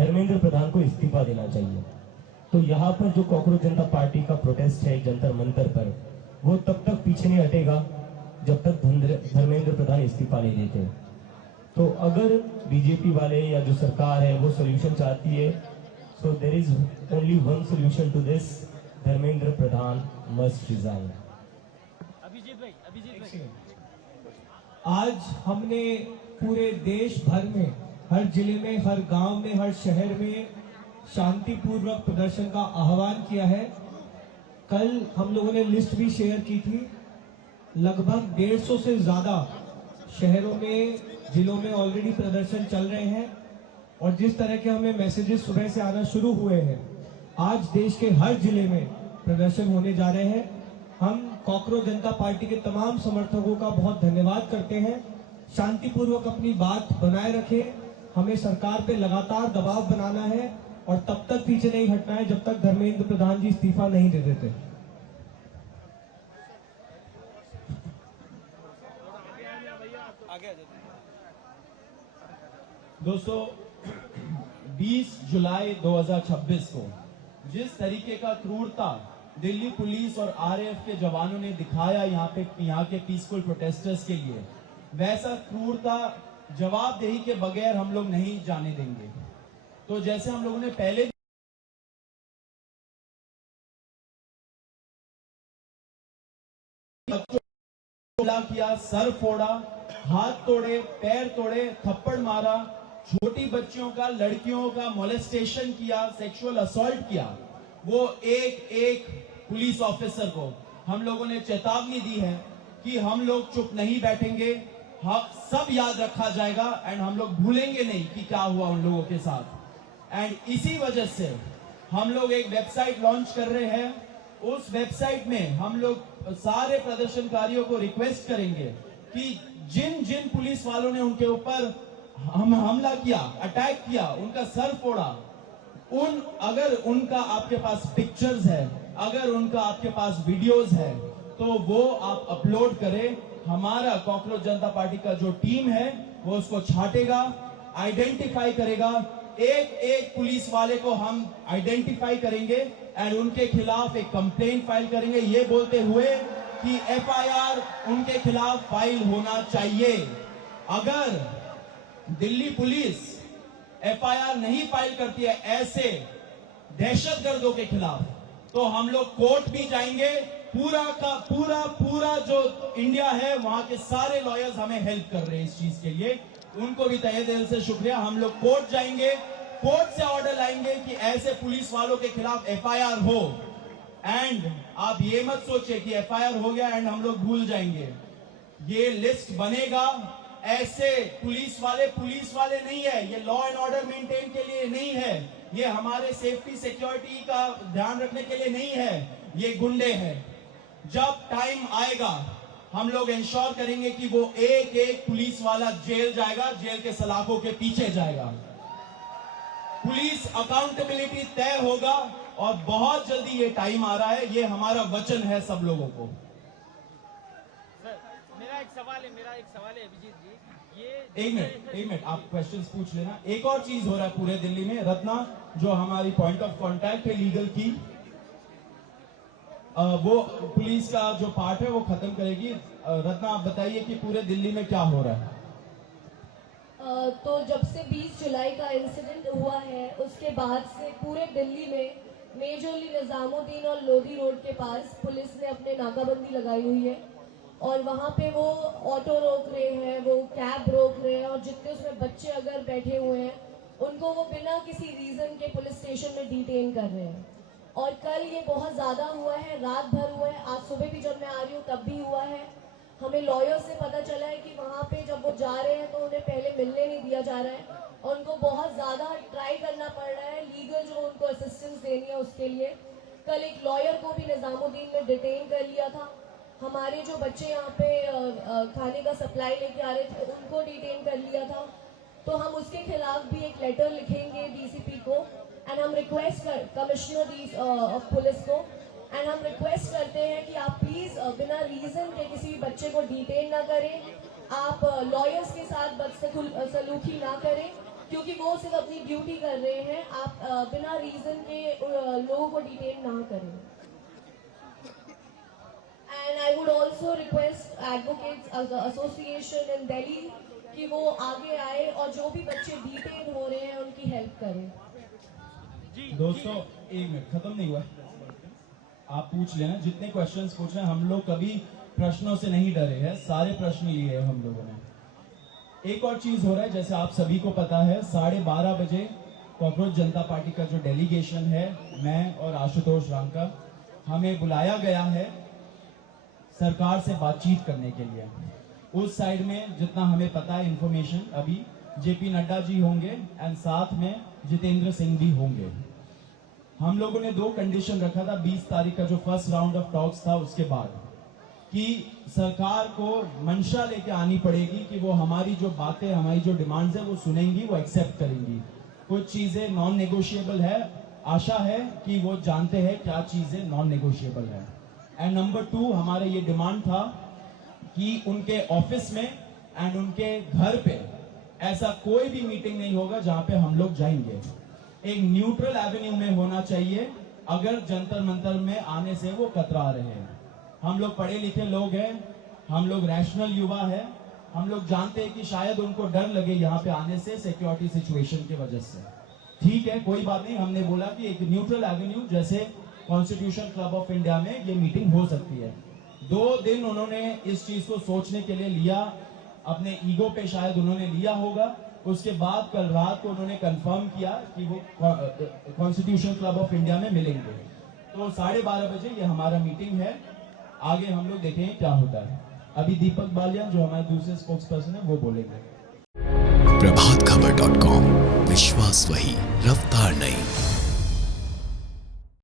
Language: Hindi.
धर्मेंद्र प्रधान को इस्तीफा देना चाहिए। तो यहाँ पर जो कॉकरोच जनता पार्टी का प्रोटेस्ट है जंतर मंतर पर, वो तब तक पीछे नहीं हटेगा जब तक धर्मेंद्र प्रधान इस्तीफा नहीं देते। तो अगर बीजेपी वाले या जो सरकार है वो सोल्यूशन चाहती है, so there is only one solution to this, Dharmendra Pradhan must resign. Abhijit भाई आज हमने पूरे देश भर में, हर जिले में, हर गांव में, हर शहर में शांतिपूर्वक प्रदर्शन का आह्वान किया है। कल हम लोगों ने लिस्ट भी शेयर की थी। लगभग 150 से ज्यादा शहरों में, जिलों में ऑलरेडी प्रदर्शन चल रहे हैं और जिस तरह के हमें मैसेजेस सुबह से आना शुरू हुए हैं, आज देश के हर जिले में प्रदर्शन होने जा रहे हैं। हम कॉकरोच जनता पार्टी के तमाम समर्थकों का बहुत धन्यवाद करते हैं। शांतिपूर्वक अपनी बात बनाए रखें। हमें सरकार पे लगातार दबाव बनाना है और तब तक पीछे नहीं हटना है जब तक धर्मेंद्र प्रधान जी इस्तीफा नहीं दे देते। दोस्तों, 20 जुलाई 2026 को जिस तरीके का क्रूरता दिल्ली पुलिस और आरएएफ के जवानों ने दिखाया यहाँ के पीसफुल प्रोटेस्टर्स के लिए, वैसा क्रूरता जवाबदेही के बगैर हम लोग नहीं जाने देंगे। तो जैसे हम लोगों ने पहले किया, सर फोड़ा, हाथ तोड़े, पैर तोड़े, थप्पड़ मारा, छोटी बच्चियों का, लड़कियों का मोलेस्टेशन किया, सेक्सुअल असॉल्ट किया, वो एक एक पुलिस ऑफिसर को हम लोगों ने चेतावनी दी है कि हम लोग चुप नहीं बैठेंगे, सब याद रखा जाएगा एंड हम लोग भूलेंगे नहीं कि क्या हुआ उन लोगों के साथ। एंड इसी वजह से हम लोग एक वेबसाइट लॉन्च कर रहे हैं। उस वेबसाइट में हम लोग सारे प्रदर्शनकारियों को रिक्वेस्ट करेंगे कि जिन जिन पुलिस वालों ने उनके ऊपर हमला किया, अटैक किया, उनका सर फोड़ा, अगर उनका आपके पास पिक्चर्स है, अगर उनका आपके पास वीडियोस है, तो वो आप अपलोड करें। हमारा कॉकरोच जनता पार्टी का जो टीम है वो उसको छाटेगा, आइडेंटिफाई करेगा, एक एक पुलिस वाले को हम आइडेंटिफाई करेंगे एंड उनके खिलाफ एक कंप्लेंट फाइल करेंगे, ये बोलते हुए कि एफआईआर उनके खिलाफ फाइल होना चाहिए। अगर दिल्ली पुलिस एफआईआर नहीं फाइल करती है ऐसे दहशतगर्दों के खिलाफ, तो हम लोग कोर्ट भी जाएंगे। पूरा का पूरा जो इंडिया है, वहां के सारे लॉयर्स हमें हेल्प कर रहे हैं इस चीज के लिए, उनको भी तहे दिल से शुक्रिया। हम लोग कोर्ट जाएंगे, कोर्ट से ऑर्डर लाएंगे कि ऐसे पुलिस वालों के खिलाफ एफआईआर हो। एंड आप ये मत सोचिए कि एफआईआर हो गया एंड हम लोग भूल जाएंगे। ये लिस्ट बनेगा। ऐसे पुलिस वाले नहीं है, ये लॉ एंड ऑर्डर मेंटेन के लिए नहीं है, ये हमारे सेफ्टी सिक्योरिटी का ध्यान रखने के लिए नहीं है, ये गुंडे हैं। जब टाइम आएगा हम लोग इंश्योर करेंगे कि वो एक एक पुलिस वाला जेल जाएगा, जेल के सलाखों के पीछे जाएगा। पुलिस अकाउंटेबिलिटी तय होगा और बहुत जल्दी ये टाइम आ रहा है, ये हमारा वचन है सब लोगों को। मेरा एक सवाल है अभिजीत जी, ये एक मिनट आप क्वेश्चंस पूछ लेना। एक और चीज हो रहा है पूरे दिल्ली में, रत्ना जो हमारी पॉइंट ऑफ कांटेक्ट है लीगल की, वो पुलिस का जो पार्ट है वो खत्म करेगी। रत्ना आप बताइए कि पूरे दिल्ली में क्या हो रहा है। तो जब से 20 जुलाई का इंसिडेंट हुआ है उसके बाद से पूरे दिल्ली में मेजरली निजामुद्दीन और लोधी रोड के पास पुलिस ने अपने नाकाबंदी लगाई हुई है और वहाँ पे वो ऑटो रोक रहे हैं, वो कैब रोक रहे हैं और जितने उसमें बच्चे अगर बैठे हुए हैं उनको वो बिना किसी रीज़न के पुलिस स्टेशन में डिटेन कर रहे हैं। और कल ये बहुत ज़्यादा हुआ है, रात भर हुआ है, आज सुबह भी जब मैं आ रही हूँ तब भी हुआ है। हमें लॉयर से पता चला है कि वहाँ पे जब वो जा रहे हैं तो उन्हें पहले मिलने नहीं दिया जा रहा है और उनको बहुत ज़्यादा ट्राई करना पड़ रहा है लीगल जो उनको असिस्टेंस देनी है उसके लिए। कल एक लॉयर को भी निजामुद्दीन में डिटेन कर लिया था। हमारे जो बच्चे यहाँ पे खाने का सप्लाई लेके आ रहे थे उनको डिटेन कर लिया था। तो हम उसके खिलाफ भी एक लेटर लिखेंगे डीसीपी को एंड हम रिक्वेस्ट कमिश्नर ऑफ पुलिस को एंड हम रिक्वेस्ट करते हैं कि आप प्लीज़ बिना रीज़न के किसी भी बच्चे को डिटेन ना करें, आप लॉयर्स के साथ बदसलूकी ना करें क्योंकि वो सिर्फ अपनी ड्यूटी कर रहे हैं। आप बिना रीजन के लोगों को डिटेन ना करें। And I would also request advocates association in Delhi कि वो आगे आए और जो भी बच्चे डिटेन हो रहे हैं उनकी हेल्प करें। दोस्तों एक मिनट, खत्म नहीं हुआ, आप पूछ लेना जितने क्वेश्चंस पूछ रहे हैं। हम लोग कभी प्रश्नों से नहीं डरे हैं, सारे प्रश्न लिए हैं हम लोगों ने। एक और चीज हो रहा है, जैसे आप सभी को पता है 12:30 बजे कॉकरोच जनता पार्टी का जो डेलीगेशन है, मैं और आशुतोष रांका, हमें बुलाया गया है सरकार से बातचीत करने के लिए। उस साइड में जितना हमें पता है इंफॉर्मेशन, अभी जेपी नड्डा जी होंगे एंड साथ में जितेंद्र सिंह भी होंगे। हम लोगों ने 2 कंडीशन रखा था 20 तारीख का जो फर्स्ट राउंड ऑफ टॉक्स था उसके बाद, कि सरकार को मंशा लेके आनी पड़ेगी कि वो हमारी जो बातें, हमारी जो डिमांड्स है वो सुनेंगी, वो एक्सेप्ट करेंगी। कुछ चीजें नॉन नेगोशिएबल है, आशा है कि वो जानते हैं क्या चीजें नॉन नेगोशिएबल है। एंड नंबर 2 हमारा ये डिमांड था कि उनके ऑफिस में एंड उनके घर पे ऐसा कोई भी मीटिंग नहीं होगा जहां पे हम लोग जाएंगे। एक न्यूट्रल एवेन्यू में होना चाहिए। अगर जंतर मंतर में आने से वो कतरा रहे हैं, हम लोग पढ़े लिखे लोग हैं, हम लोग रैशनल युवा है, हम लोग जानते हैं कि शायद उनको डर लगे यहाँ पे आने से सिक्योरिटी सिचुएशन की वजह से। ठीक है, कोई बात नहीं, हमने बोला कि एक न्यूट्रल एवेन्यू जैसे कॉन्स्टिट्यूशन क्लब ऑफ इंडिया में ये मीटिंग हो सकती है। 2 दिन उन्होंने इस चीज को सोचने के लिए लिया, अपने ईगो पे शायद उन्होंने लिया होगा। उसके बाद कल रात को उन्होंने कंफर्म किया कि वो कॉन्स्टिट्यूशन क्लब ऑफ इंडिया में मिलेंगे। तो 12:30 बजे ये हमारा मीटिंग है। आगे हम लोग देखेंगे क्या होता है। अभी दीपक बालियान जो हमारे दूसरे स्पोक्स पर्सन है वो बोलेंगे। प्रभातखबर.com, विश्वास वही, रफ्तार नहीं।